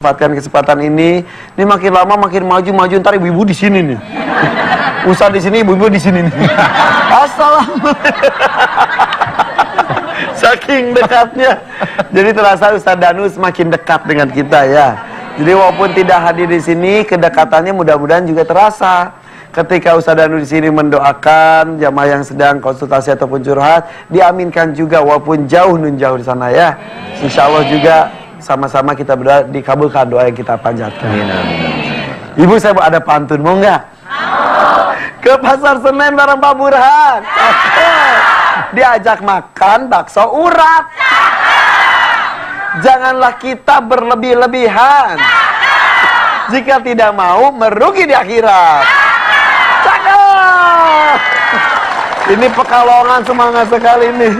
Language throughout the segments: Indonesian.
Manfaatkan kesempatan ini makin lama makin maju, ntar ibu-ibu di sini nih. Ustaz di sini, ibu-ibu di sini nih. Assalamualaikum. Saking dekatnya. Jadi terasa Ustaz Danus makin dekat dengan kita ya. Jadi walaupun tidak hadir di sini, kedekatannya mudah-mudahan juga terasa. Ketika Ustaz Danus di sini mendoakan jamaah yang sedang konsultasi ataupun curhat, diaminkan juga walaupun jauh di sana ya. Insya Allah juga sama-sama kita berdoa dikabulkan doa yang kita panjatkan. Ibu, saya mau ada pantun, mau nggak? Ke pasar Senen bareng Pak Burhan. Diajak makan bakso urat. Janganlah kita berlebih-lebihan. Jika tidak mau merugi di akhirat. Cakep. Ini Pekalongan semangat sekali nih.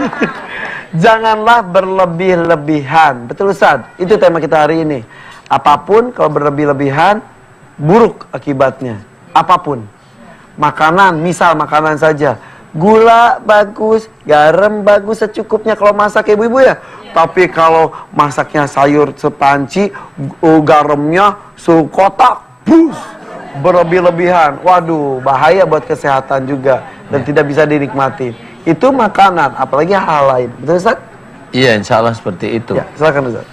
Janganlah berlebih-lebihan. Betul Ustaz? Itu tema kita hari ini. Apapun kalau berlebih-lebihan, buruk akibatnya. Apapun. Makanan, misal makanan saja. Gula bagus, garam bagus secukupnya kalau masak ibu-ibu ya. Tapi kalau masaknya sayur sepanci, garamnya sekotak, bus. Berlebih-lebihan. Waduh, bahaya buat kesehatan juga. Dan tidak bisa dinikmati. Itu makanan, apalagi hal lain. Betul Ustaz? Iya, insya Allah seperti itu. Ya, silakan Ustaz.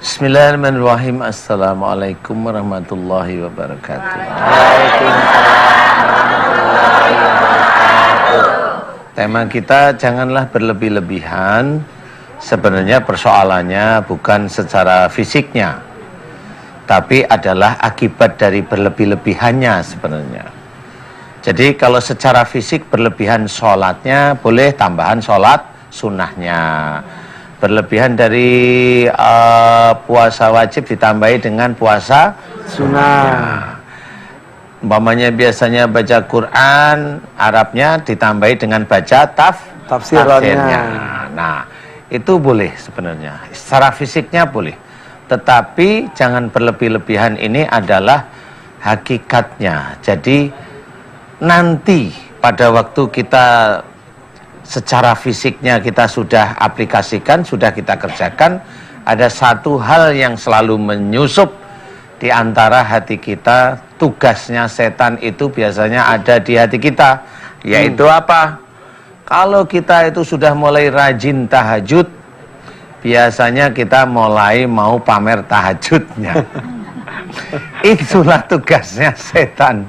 Bismillahirrahmanirrahim. Assalamualaikum warahmatullahi wabarakatuh. Tema kita janganlah berlebih-lebihan. Sebenarnya persoalannya bukan secara fisiknya, tapi adalah akibat dari berlebih-lebihannya sebenarnya. Jadi kalau secara fisik berlebihan sholatnya, boleh tambahan sholat sunnahnya. Berlebihan dari puasa wajib ditambahi dengan puasa sunnah. Umpamanya biasanya baca Quran, Arabnya ditambahi dengan baca tafsirnya. Nah, itu boleh sebenarnya. Secara fisiknya boleh. Tetapi jangan berlebih-lebihan, ini adalah hakikatnya. Jadi nanti pada waktu kita secara fisiknya kita sudah aplikasikan, sudah kita kerjakan, ada satu hal yang selalu menyusup di antara hati kita. Tugasnya setan itu biasanya ada di hati kita, yaitu apa? Kalau kita itu sudah mulai rajin tahajud, biasanya kita mulai mau pamer tahajudnya. Itulah tugasnya setan.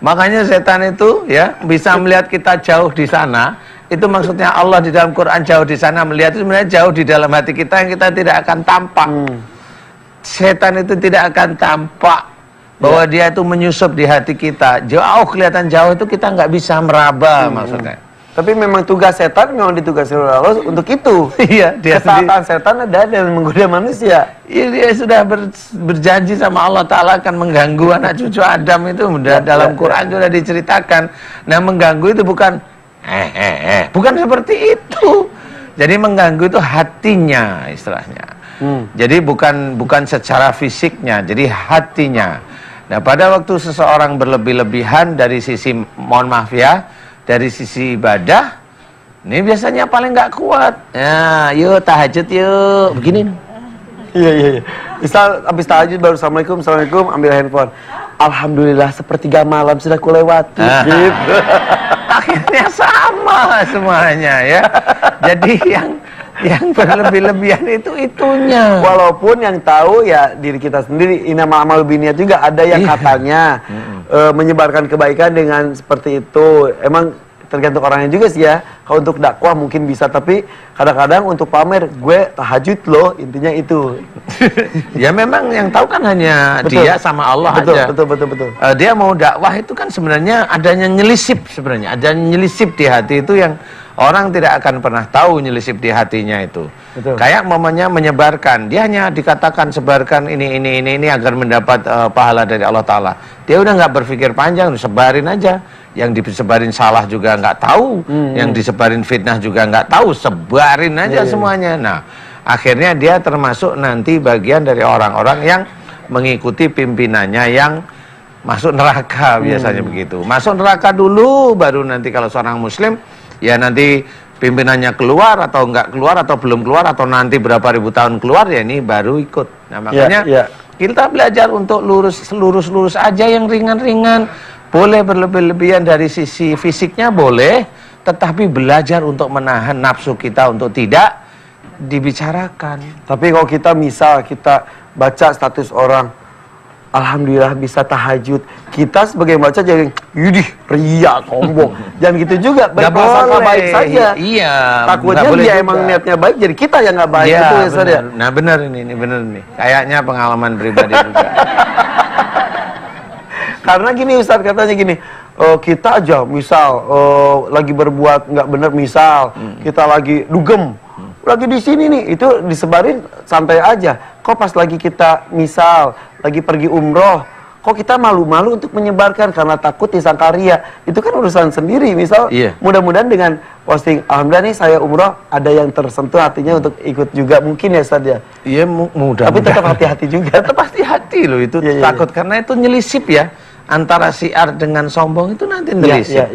Makanya setan itu ya bisa melihat kita jauh di sana. Itu maksudnya Allah di dalam Quran jauh di sana, melihat itu sebenarnya jauh di dalam hati kita yang kita tidak akan tampak. Setan itu tidak akan tampak bahwa dia itu menyusup di hati kita. Jauh, kelihatan jauh itu kita nggak bisa meraba maksudnya. Tapi memang tugas setan memang ditugasi oleh Allah untuk itu. Iya, kesalahan setan ada yang menggoda manusia. Iya, dia sudah berjanji sama Allah Ta'ala akan mengganggu anak cucu Adam itu. Dalam Quran sudah diceritakan. Nah, mengganggu itu bukan bukan seperti itu. Jadi mengganggu itu hatinya istilahnya. Jadi bukan secara fisiknya, jadi hatinya. Nah, pada waktu seseorang berlebih-lebihan dari sisi, mohon maaf ya, dari sisi ibadah, ini biasanya paling nggak kuat. Ya, yuk tahajud yuk, begini. Iya. Misal habis tahajud baru assalamualaikum, ambil handphone. Alhamdulillah sepertiga malam sudah kulewati. Gitu. Akhirnya sama semuanya ya. Jadi yang berlebih-lebihan itu itunya. Walaupun yang tahu ya diri kita sendiri. Innamal a'malu binniyat juga ada yang katanya menyebarkan kebaikan dengan seperti itu. Emang tergantung orangnya juga sih ya. Kalau untuk dakwah mungkin bisa, tapi kadang-kadang untuk pamer, gue tahajud loh, intinya itu. Ya memang yang tahu kan hanya dia sama Allah aja. Betul. Dia mau dakwah itu kan sebenarnya adanya nyelisip sebenarnya. Ada nyelisip di hati itu yang orang tidak akan pernah tahu nyelisip di hatinya itu. Betul. Kayak mamanya menyebarkan, dia hanya dikatakan sebarkan ini agar mendapat pahala dari Allah Ta'ala. Dia udah nggak berpikir panjang, sebarin aja. Yang disebarin salah juga nggak tahu, yang disebarin fitnah juga nggak tahu, sebarin aja semuanya. Nah, akhirnya dia termasuk nanti bagian dari orang-orang yang mengikuti pimpinannya yang masuk neraka biasanya begitu. Masuk neraka dulu, baru nanti kalau seorang muslim ya nanti pimpinannya keluar atau enggak keluar atau belum keluar atau nanti berapa ribu tahun keluar, ya ini baru ikut. Nah makanya kita belajar untuk lurus aja, yang ringan-ringan. Boleh berlebih-lebihan dari sisi fisiknya boleh, tetapi belajar untuk menahan nafsu kita untuk tidak dibicarakan. Tapi kalau kita misal kita baca status orang, alhamdulillah bisa tahajud, kita sebagai baca jangan yudih ria sombong, jangan gitu juga, berprasangka baik saja. Iya, takutnya dia emang niatnya baik, jadi kita yang nggak baik. Iya, itu ya Ustaz ya. Nah benar ini benar nih, kayaknya pengalaman pribadi juga. Karena gini Ustaz, katanya gini, kita aja misal lagi berbuat nggak benar, misal kita lagi dugem, lagi di sini nih, itu disebarin santai aja. Kok pas lagi kita misal lagi pergi umroh, kok kita malu-malu untuk menyebarkan karena takut disangka ria. Itu kan urusan sendiri. Misal mudah-mudahan dengan posting, alhamdulillah nih saya umroh, ada yang tersentuh hatinya untuk ikut juga, mungkin ya Ustaz ya. Iya, mudah. Tapi tetap hati-hati juga. Tetap hati-hati loh itu, takut karena itu nyelisip ya. Antara siar dengan sombong itu nanti nyelisip.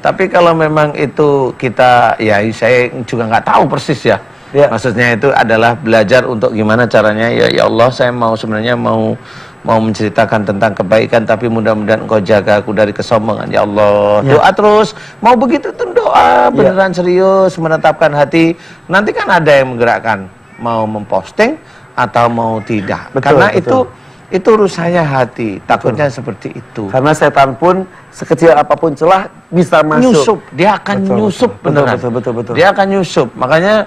Tapi kalau memang itu kita, ya saya juga nggak tahu persis ya. Maksudnya itu adalah belajar untuk gimana caranya, ya Allah saya sebenarnya mau menceritakan tentang kebaikan, tapi mudah-mudahan Engkau jaga aku dari kesombongan ya Allah. Doa terus, mau begitu tuh doa beneran serius, menetapkan hati. Nanti kan ada yang menggerakkan, mau memposting atau mau tidak. Karena itu urusannya hati, takutnya seperti itu. Karena setan pun sekecil apapun celah bisa masuk. Nyusup, dia akan nyusup beneran. Betul. Dia akan nyusup. Makanya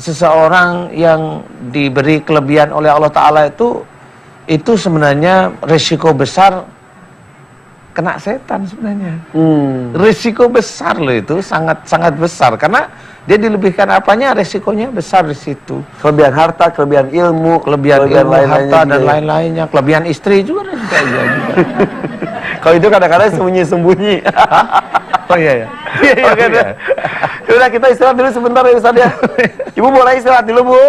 seseorang yang diberi kelebihan oleh Allah Ta'ala itu sebenarnya risiko besar kena setan sebenarnya. Risiko besar loh itu, sangat besar. Karena dia dilebihkan apanya, risikonya besar di situ. Kelebihan harta, kelebihan ilmu, kelebihan harta dan lain-lainnya. Kelebihan istri juga juga. Kalau itu kadang-kadang sembunyi-sembunyi. Oh iya ya. Oke deh. Yaudah kita istirahat dulu sebentar ya Ustaz ya. Ibu boleh istirahat dulu Bu?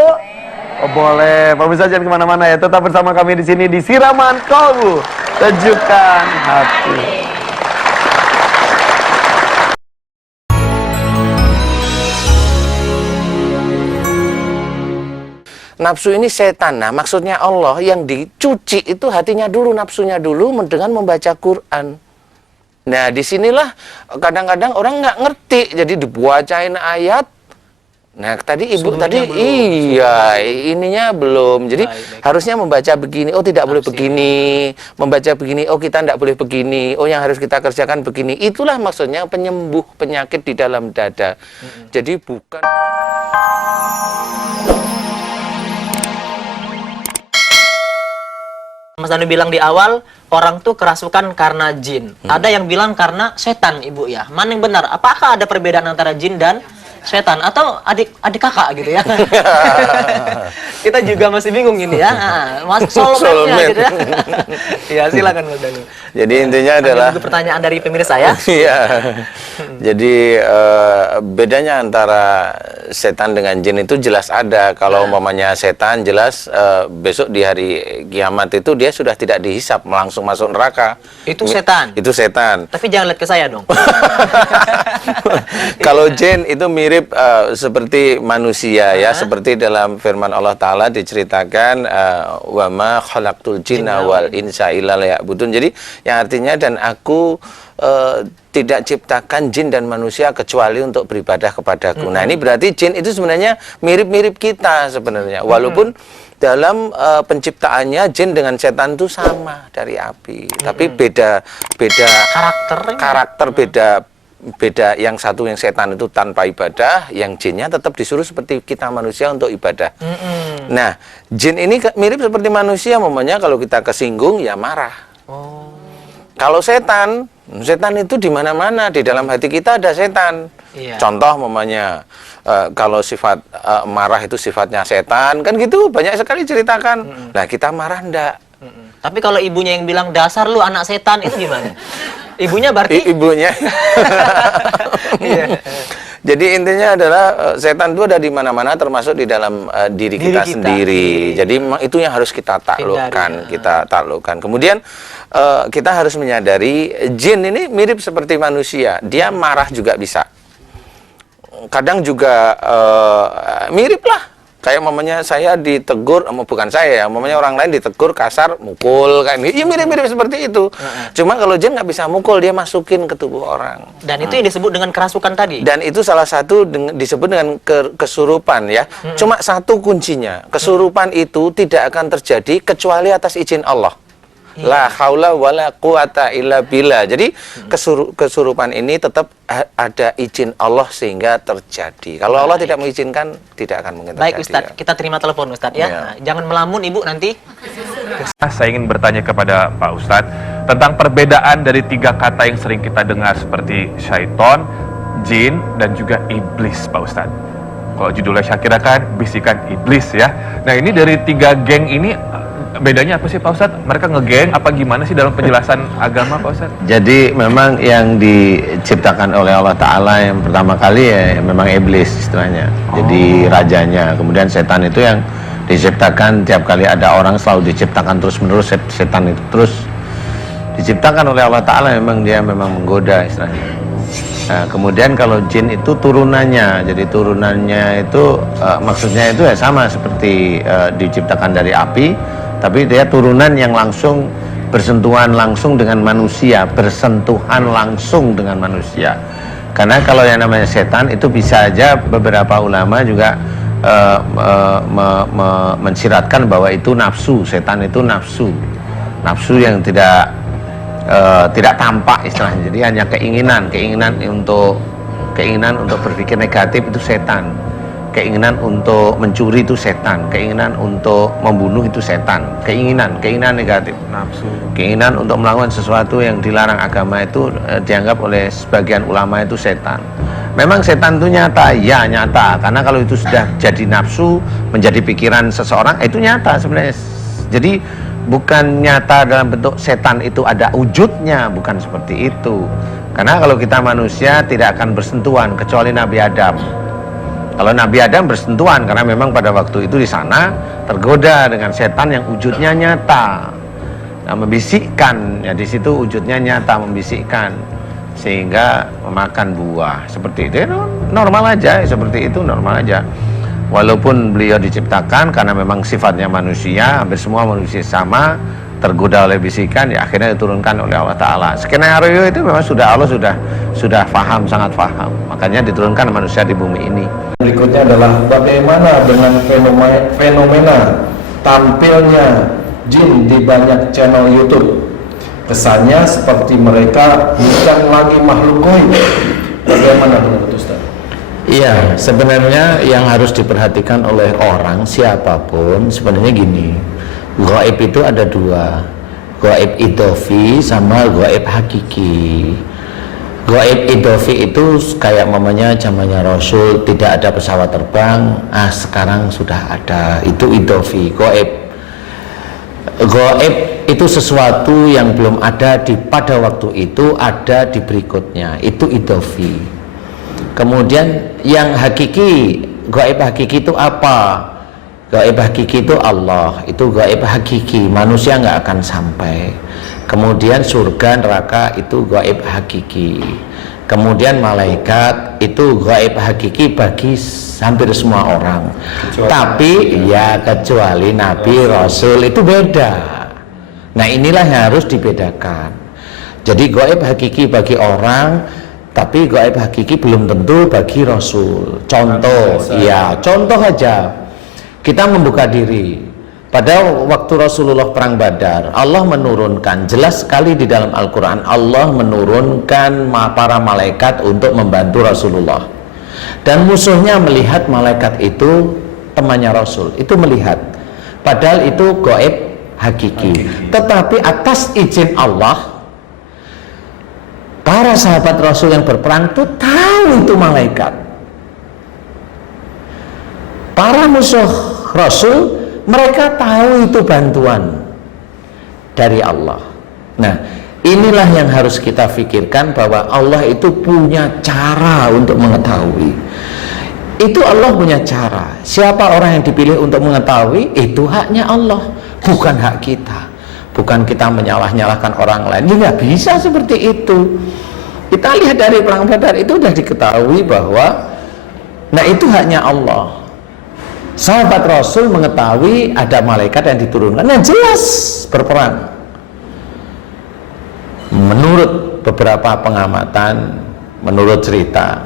Oh boleh. Pemirsa jangan kemana-mana ya. Tetap bersama kami di sini di Siraman Kolbu, Sejukkan Hati. Nafsu ini setan. Nah, maksudnya Allah yang dicuci itu hatinya dulu, nafsunya dulu dengan membaca Quran. Nah, disinilah kadang-kadang orang nggak ngerti, jadi dibacain ayat. Nah, tadi ibu tadi ininya belum. Jadi harusnya membaca begini, oh tidak boleh begini. Membaca begini, oh kita tidak boleh begini. Oh yang harus kita kerjakan begini. Itulah maksudnya penyembuh penyakit di dalam dada. Jadi bukan Mas Danu bilang di awal, orang tuh kerasukan karena jin. Ada yang bilang karena setan, Ibu ya. Mana yang benar? Apakah ada perbedaan antara jin dan setan? Atau adik kakak gitu ya? Kita juga masih bingung ini ya. Mas soulmate-nya gitu ya. Ya, silakan Mas Danu. Jadi intinya adalah juga pertanyaan dari pemirsa ya. Iya. Jadi bedanya antara setan dengan jin itu jelas ada. Kalau umpamanya setan jelas besok di hari kiamat itu dia sudah tidak dihisap, langsung masuk neraka. Itu setan. Itu setan. Tapi jangan lihat ke saya dong. Kalau jin itu mirip seperti manusia ya, seperti dalam firman Allah Ta'ala diceritakan wa ma khalaqtul jinna wal insa illa liya'budun. Jadi yang artinya dan aku tidak ciptakan jin dan manusia kecuali untuk beribadah kepadaku. Nah ini berarti jin itu sebenarnya mirip-mirip kita sebenarnya. Walaupun dalam penciptaannya jin dengan setan itu sama dari api. Tapi beda karakter beda. Yang satu yang setan itu tanpa ibadah, yang jinnya tetap disuruh seperti kita manusia untuk ibadah. Nah jin ini mirip seperti manusia, momennya kalau kita kesinggung ya marah. Kalau setan itu di mana-mana, di dalam hati kita ada setan. Contoh mamanya kalau sifat marah itu sifatnya setan, kan gitu banyak sekali ceritakan. Nah kita marah ndak. Tapi kalau ibunya yang bilang dasar lu anak setan itu gimana? Ibunya berarti? Ibunya. Jadi intinya adalah setan itu ada di mana-mana, termasuk di dalam diri kita sendiri. Jadi itu yang harus kita taklukkan, Kemudian kita harus menyadari jin ini mirip seperti manusia. Dia marah juga bisa. kadang juga mirip lah. Kayak mamanya saya ditegur, bukan saya ya, mamanya orang lain ditegur kasar, mukul kayak ini. Ya mirip-mirip seperti itu. Cuma kalau jin nggak bisa mukul, dia masukin ke tubuh orang. Dan itu yang disebut dengan kerasukan tadi. Dan itu salah satu disebut dengan kesurupan ya. Cuma satu kuncinya, kesurupan itu tidak akan terjadi kecuali atas izin Allah. La haula wala quwata illa billah. Jadi kesurupan ini tetap ada izin Allah sehingga terjadi. Kalau Allah tidak mengizinkan, tidak akan mungkin terjadi. Baik Ustadz, kita terima telepon Ustadz ya. Nah, jangan melamun Ibu nanti. Saya ingin bertanya kepada Pak Ustadz tentang perbedaan dari 3 kata yang sering kita dengar seperti syaiton, jin, dan juga iblis, Pak Ustadz. Kalau judulnya Syakira kan bisikan iblis ya. Nah ini dari 3 geng ini bedanya apa sih Pak Ustadz? Mereka ngegeng apa gimana sih dalam penjelasan agama Pak Ustadz? Jadi memang yang diciptakan oleh Allah Ta'ala yang pertama kali ya memang iblis istilahnya. Jadi rajanya. Kemudian setan itu yang diciptakan tiap kali ada orang selalu diciptakan terus menerus, setan itu terus diciptakan oleh Allah Ta'ala, memang dia memang menggoda istilahnya. Nah, kemudian kalau jin itu turunannya, jadi turunannya itu maksudnya itu ya sama seperti diciptakan dari api, tapi dia turunan yang langsung bersentuhan langsung dengan manusia, bersentuhan langsung dengan manusia. Karena kalau yang namanya setan itu bisa aja beberapa ulama juga mensiratkan bahwa itu nafsu, setan itu nafsu yang tidak tampak istilahnya. Jadi hanya keinginan untuk berpikir negatif itu setan, keinginan untuk mencuri itu setan, keinginan untuk membunuh itu setan, keinginan negatif, Nafsu. keinginan untuk melakukan sesuatu yang dilarang agama itu dianggap oleh sebagian ulama itu setan. Memang setan itu nyata, ya nyata, karena kalau itu sudah jadi nafsu, menjadi pikiran seseorang, itu nyata sebenarnya. Jadi bukan nyata dalam bentuk setan itu ada wujudnya, bukan seperti itu. Karena kalau kita manusia tidak akan bersentuhan kecuali Nabi Adam. Kalau Nabi Adam bersentuhan karena memang pada waktu itu di sana tergoda dengan setan yang wujudnya nyata. Nah, membisikkan, ya di situ wujudnya nyata, membisikkan sehingga memakan buah. Seperti itu normal aja, seperti itu normal aja. Walaupun beliau diciptakan karena memang sifatnya manusia, hampir semua manusia sama, tergoda oleh bisikan, ya akhirnya diturunkan oleh Allah Ta'ala. Skenario itu memang Allah sudah paham, sangat paham, makanya diturunkan manusia di bumi ini. Berikutnya adalah bagaimana dengan fenomena tampilnya jin di banyak channel YouTube. Kesannya seperti mereka bukan lagi makhluk gaib. Bagaimana menurut Ustaz? Iya, sebenarnya yang harus diperhatikan oleh orang siapapun sebenarnya gini, gaib itu ada 2, gaib idofi sama gaib hakiki. Gaib idofi itu kayak mamanya zamannya Rasul tidak ada pesawat terbang, sekarang sudah ada, itu idofi. Gaib itu sesuatu yang belum ada pada waktu itu, ada di berikutnya, itu idofi. Kemudian yang hakiki, gaib hakiki itu apa? Gaib hakiki itu Allah, itu gaib hakiki, manusia nggak akan sampai. Kemudian surga neraka itu gaib hakiki. Kemudian malaikat itu gaib hakiki bagi hampir semua orang. Tapi ya kecuali Nabi Rasul itu beda. Nah inilah yang harus dibedakan. Jadi gaib hakiki bagi orang, tapi gaib hakiki belum tentu bagi Rasul. Contoh, ya contoh aja, kita membuka diri. Pada waktu Rasulullah perang Badar, Allah menurunkan, jelas sekali di dalam Al-Quran, Allah menurunkan para malaikat untuk membantu Rasulullah. Dan musuhnya melihat malaikat itu temannya Rasul, itu melihat. Padahal itu gaib hakiki. Tetapi atas izin Allah, para sahabat Rasul yang berperang itu tahu itu malaikat. Para musuh Rasul, mereka tahu itu bantuan dari Allah. Nah, inilah yang harus kita pikirkan, bahwa Allah itu punya cara untuk mengetahui. Itu Allah punya cara. Siapa orang yang dipilih untuk mengetahui, itu haknya Allah, bukan hak kita. Bukan kita menyalah-nyalahkan orang lain. Ya nggak bisa seperti itu. Kita lihat dari perang Badar itu sudah diketahui bahwa Nah itu haknya Allah. Sahabat Rasul mengetahui ada malaikat yang diturunkan, yang jelas berperang. Menurut beberapa pengamatan, menurut cerita,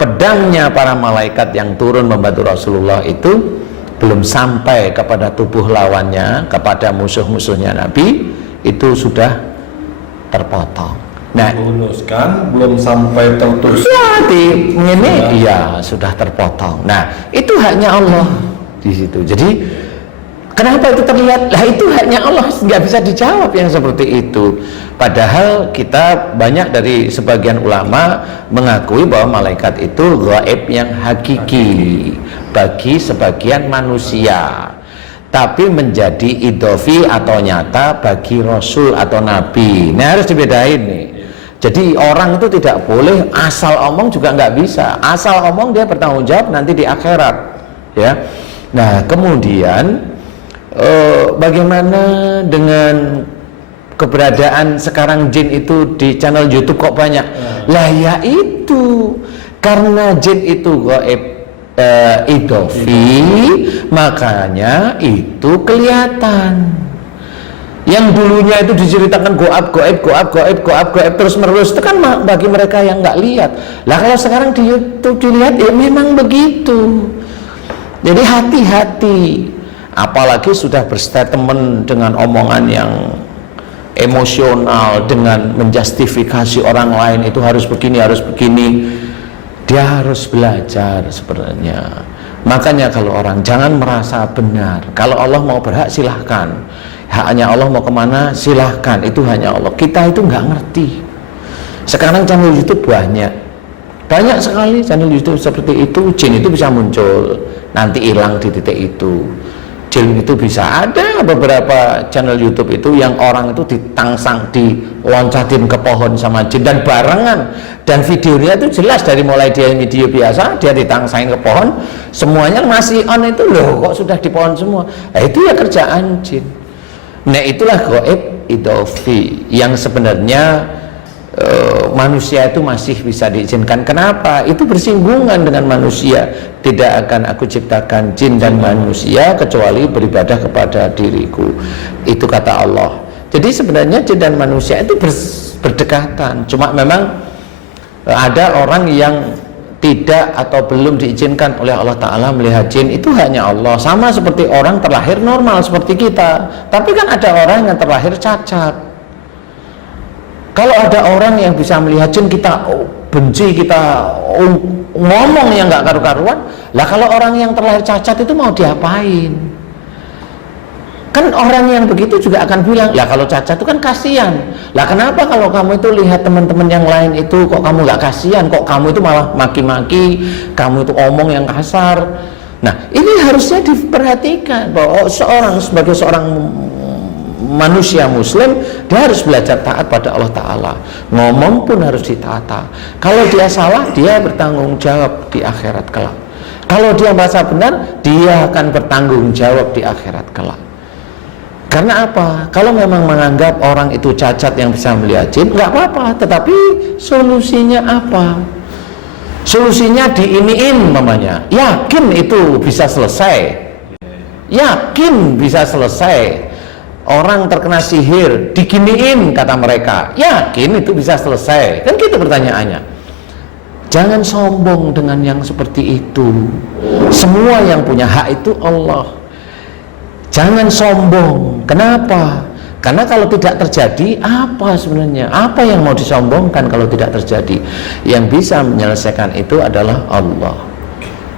pedangnya para malaikat yang turun membantu Rasulullah itu belum sampai kepada tubuh lawannya, kepada musuh-musuhnya Nabi, itu sudah terpotong. Nah, Luluskan belum sampai tertusuk. ini iya sudah terpotong. Nah, itu haknya Allah di situ. Jadi kenapa itu terlihat? Lah itu haknya Allah, nggak bisa dijawab yang seperti itu. Padahal kita banyak dari sebagian ulama mengakui bahwa malaikat itu gaib yang hakiki bagi sebagian manusia, tapi menjadi idofi atau nyata bagi Rasul atau Nabi. Nah harus dibedain nih. Jadi orang itu tidak boleh asal omong, juga nggak bisa asal omong, dia bertanggung jawab nanti di akhirat, ya. Nah kemudian bagaimana dengan keberadaan sekarang jin itu di channel YouTube kok banyak? Lah ya itu karena jin itu gaib idofi, makanya itu kelihatan. Yang dulunya itu diceritakan goab terus menerus, itu kan bagi mereka yang nggak lihat. Lah kalau sekarang di YouTube dilihat, ya memang begitu. Jadi hati-hati, apalagi sudah berstatement dengan omongan yang emosional, dengan menjustifikasi orang lain itu harus begini, dia harus belajar sebenarnya. Makanya kalau orang jangan merasa benar. Kalau Allah mau berhak silahkan, haknya Allah mau kemana silahkan, itu hanya Allah. Kita itu nggak ngerti. Sekarang channel YouTube banyak sekali channel YouTube seperti itu. Jin itu bisa muncul nanti hilang di titik itu. Jin itu bisa ada beberapa channel YouTube itu yang orang itu diloncatin ke pohon sama jin dan barengan, dan videonya itu jelas dari mulai dia video biasa dia ditangsain ke pohon, semuanya masih on itu loh, kok sudah di pohon semua. Nah itu ya kerjaan jin. Nah itulah gaib idofi yang sebenarnya manusia itu masih bisa diizinkan. Kenapa? Itu bersinggungan dengan manusia. Tidak akan aku ciptakan jin dan manusia kecuali beribadah kepada diriku, itu kata Allah. Jadi sebenarnya jin dan manusia itu berdekatan. Cuma memang ada orang yang tidak atau belum diizinkan oleh Allah Ta'ala melihat jin, itu hanya Allah. Sama seperti orang terlahir normal seperti kita, tapi kan ada orang yang terlahir cacat. Kalau ada orang yang bisa melihat jin, kita benci, kita ngomong yang nggak karu-karuan. Lah kalau orang yang terlahir cacat itu mau diapain? Kan orang yang begitu juga akan bilang, lah kalau cacat itu kan kasihan. Lah kenapa kalau kamu itu lihat teman-teman yang lain itu kok kamu nggak kasihan, kok kamu itu malah maki-maki, kamu itu omong yang kasar. Nah ini harusnya diperhatikan bahwa sebagai seorang manusia muslim, dia harus belajar taat pada Allah Ta'ala. Ngomong pun harus ditata. Kalau dia salah, dia bertanggung jawab di akhirat kelak. Kalau dia merasa benar, dia akan bertanggung jawab di akhirat kelak. Karena apa? Kalau memang menganggap orang itu cacat yang bisa melihat jin, nggak apa-apa. Tetapi solusinya apa? Solusinya diiniin mamanya. Yakin itu bisa selesai. Yakin bisa selesai. Orang terkena sihir diginiin kata mereka, yakin itu bisa selesai? Kan gitu pertanyaannya. Jangan sombong dengan yang seperti itu. Semua yang punya hak itu Allah. Jangan sombong. Kenapa? Karena kalau tidak terjadi, apa sebenarnya? Apa yang mau disombongkan kalau tidak terjadi? Yang bisa menyelesaikan itu adalah Allah.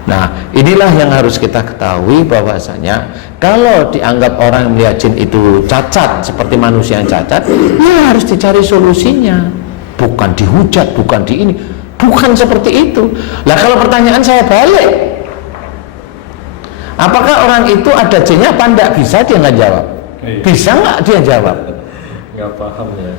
Nah, inilah yang harus kita ketahui, bahwasanya kalau dianggap orang yang melihat jin itu cacat seperti manusia yang cacat, ya harus dicari solusinya. Bukan dihujat, bukan di ini, bukan seperti itu. Lah kalau pertanyaan saya balik, apakah orang itu ada jinnya apa enggak? Bisa dia nggak jawab? Bisa nggak dia jawab? Nggak paham ya.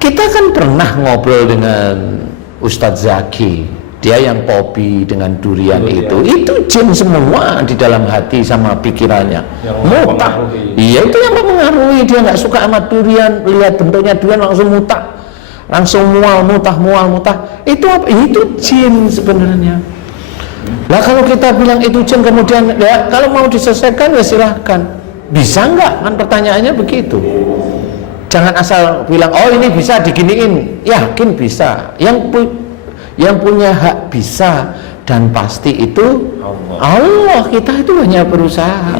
Kita kan pernah ngobrol dengan Ustadz Zaki. Dia yang popi dengan durian itu jin semua di dalam hati sama pikirannya. Mutah. Iya itu yang mempengaruhi. Dia nggak suka sama durian, lihat bentuknya durian langsung mutah, langsung mual mutah. Itu apa? Itu jin sebenarnya. Lah kalau kita bilang itu jin, kemudian ya kalau mau diselesaikan ya silahkan. Bisa nggak? Kan pertanyaannya begitu. Jangan asal bilang oh ini bisa diginiin. Yakin bisa. Yang punya hak bisa dan pasti itu Allah. Kita itu hanya berusaha.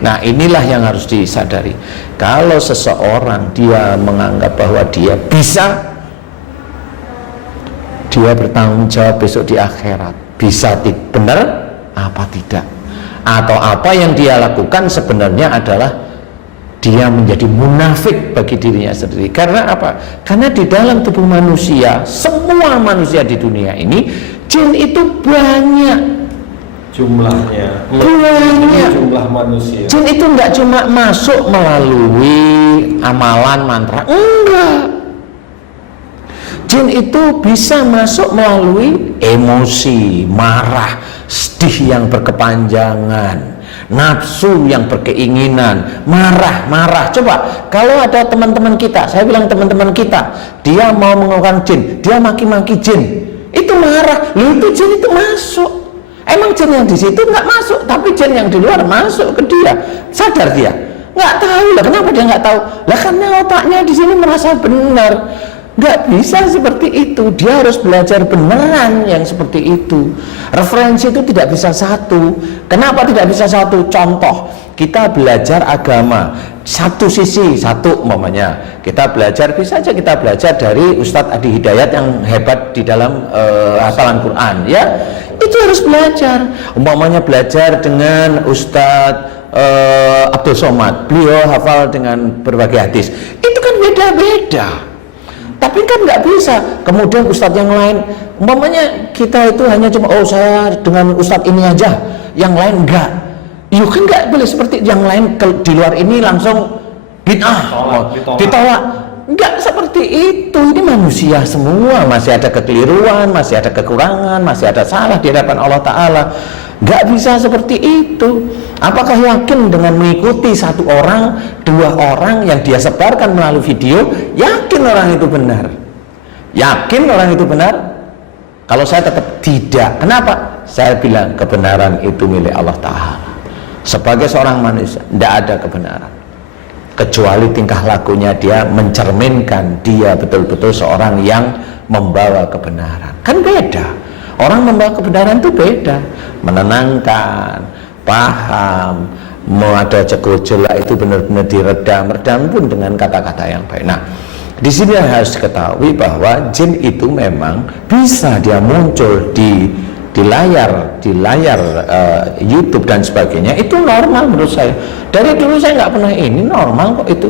Nah inilah yang harus disadari. Kalau seseorang dia menganggap bahwa dia bisa, dia bertanggung jawab besok di akhirat. Bisa benar apa tidak, atau apa yang dia lakukan sebenarnya adalah dia menjadi munafik bagi dirinya sendiri. Karena apa? Karena di dalam tubuh manusia, semua manusia di dunia ini, jin itu banyak Jumlahnya. banyak. Jumlah manusia. Jin itu nggak cuma masuk melalui amalan mantra, enggak. Jin itu bisa masuk melalui emosi, marah, sedih yang berkepanjangan, nafsu yang berkeinginan, marah. Coba kalau ada teman-teman kita, saya bilang teman-teman kita, dia mau mengeluarkan jin, dia maki-maki jin, itu marah, itu jin itu masuk. Emang jin yang di situ nggak masuk, tapi jin yang di luar masuk ke dia. Sadar dia? Nggak tahu lah. Kenapa dia nggak tahu? Lah karena otaknya di sini merasa benar. Nggak bisa seperti itu. Dia harus belajar beneran yang seperti itu. Referensi itu tidak bisa satu. Kenapa tidak bisa satu? Contoh, kita belajar agama satu sisi, satu umpamanya kita belajar, bisa aja kita belajar dari Ustadz Adi Hidayat yang hebat di dalam hafalan Quran, ya itu harus belajar. Umpamanya belajar dengan Ustadz Abdul Somad, beliau hafal dengan berbagai hadis, itu kan beda-beda. Tapi kan nggak bisa kemudian ustadz yang lain, umpamanya kita itu hanya cuma oh saya dengan ustadz ini aja, yang lain enggak. Yuk kan nggak boleh seperti yang lain di luar ini langsung bid'ah, ditolak. Enggak seperti itu. Ini manusia semua, masih ada kekeliruan, masih ada kekurangan, masih ada salah di hadapan Allah Ta'ala. Enggak bisa seperti itu. Apakah yakin dengan mengikuti satu orang, dua orang yang dia sebarkan melalui video, yakin orang itu benar? Yakin orang itu benar? Kalau saya tetap tidak. Kenapa? Saya bilang kebenaran itu milik Allah Ta'ala. Sebagai seorang manusia, tidak ada kebenaran kecuali tingkah lakunya dia mencerminkan dia betul-betul seorang yang membawa kebenaran. Kan beda. Orang membawa kebenaran itu beda. Menenangkan, paham, mau ada cekojela itu benar-benar diredam pun dengan kata-kata yang baik. Nah, di sini harus diketahui bahwa jin itu memang bisa dia muncul di layar YouTube dan sebagainya. Itu normal menurut saya. Dari dulu saya nggak pernah ini, normal kok itu.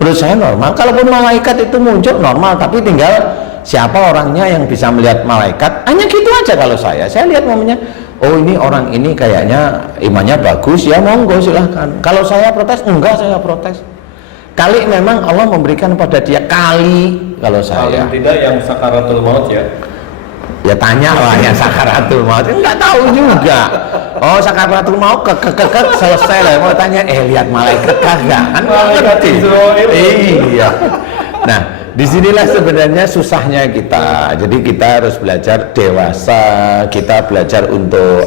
Menurut saya normal. Kalaupun malaikat itu muncul normal, tapi tinggal siapa orangnya yang bisa melihat malaikat. Hanya gitu aja kalau saya lihat momennya, oh ini orang ini kayaknya imannya bagus, ya monggo silahkan. Kalau saya protes, enggak saya protes. Kali memang Allah memberikan pada dia, kali kalau saya. Paling tidak yang sakaratul maut ya. Ya tanya lah yang sakaratul maut, nggak tahu juga. Oh sakaratul maut selesai lah. Mau tanya, lihat malaikat kagak? Kan ngerti. Iya. Nah, disinilah sebenarnya susahnya kita. Jadi kita harus belajar dewasa. Kita belajar untuk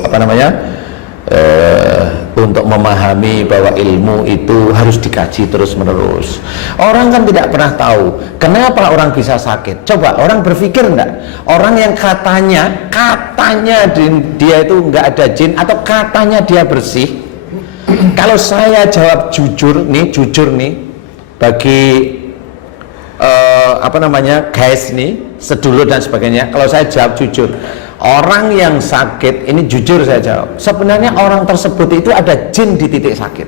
untuk memahami bahwa ilmu itu harus dikaji terus menerus. Orang kan tidak pernah tahu kenapa orang bisa sakit. Coba orang berpikir enggak, orang yang katanya dia itu enggak ada jin atau katanya dia bersih. Kalau saya jawab jujur nih bagi guys nih, sedulur dan sebagainya, kalau saya jawab jujur, orang yang sakit ini jujur saya jawab, sebenarnya orang tersebut itu ada jin di titik sakit.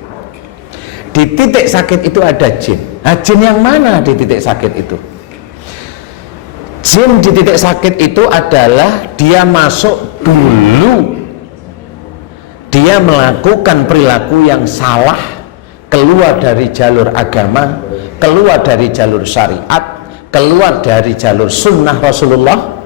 Di titik sakit itu ada jin. Nah, jin yang mana di titik sakit itu? Jin di titik sakit itu adalah dia masuk dulu, dia melakukan perilaku yang salah, keluar dari jalur agama, keluar dari jalur syariat, keluar dari jalur sunnah Rasulullah,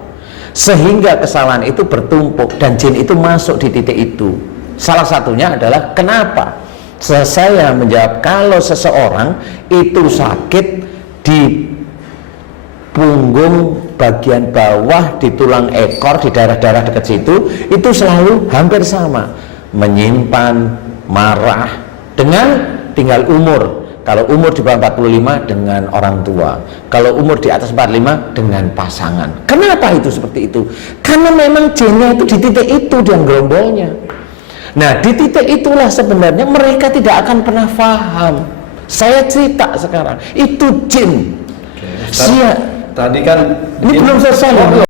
sehingga kesalahan itu bertumpuk dan jin itu masuk di titik itu. Salah satunya adalah kenapa saya menjawab kalau seseorang itu sakit di punggung bagian bawah di tulang ekor, di daerah-daerah dekat situ, itu selalu hampir sama, menyimpan, marah, dengan tinggal umur. Kalau umur di bawah 45 dengan orang tua, kalau umur di atas 45 dengan pasangan. Kenapa itu seperti itu? Karena memang jinnya itu di titik itu, dia gerombolnya. Nah, di titik itulah sebenarnya mereka tidak akan pernah paham. Saya cerita sekarang, itu jin. Tadi kan Ini belum selesai.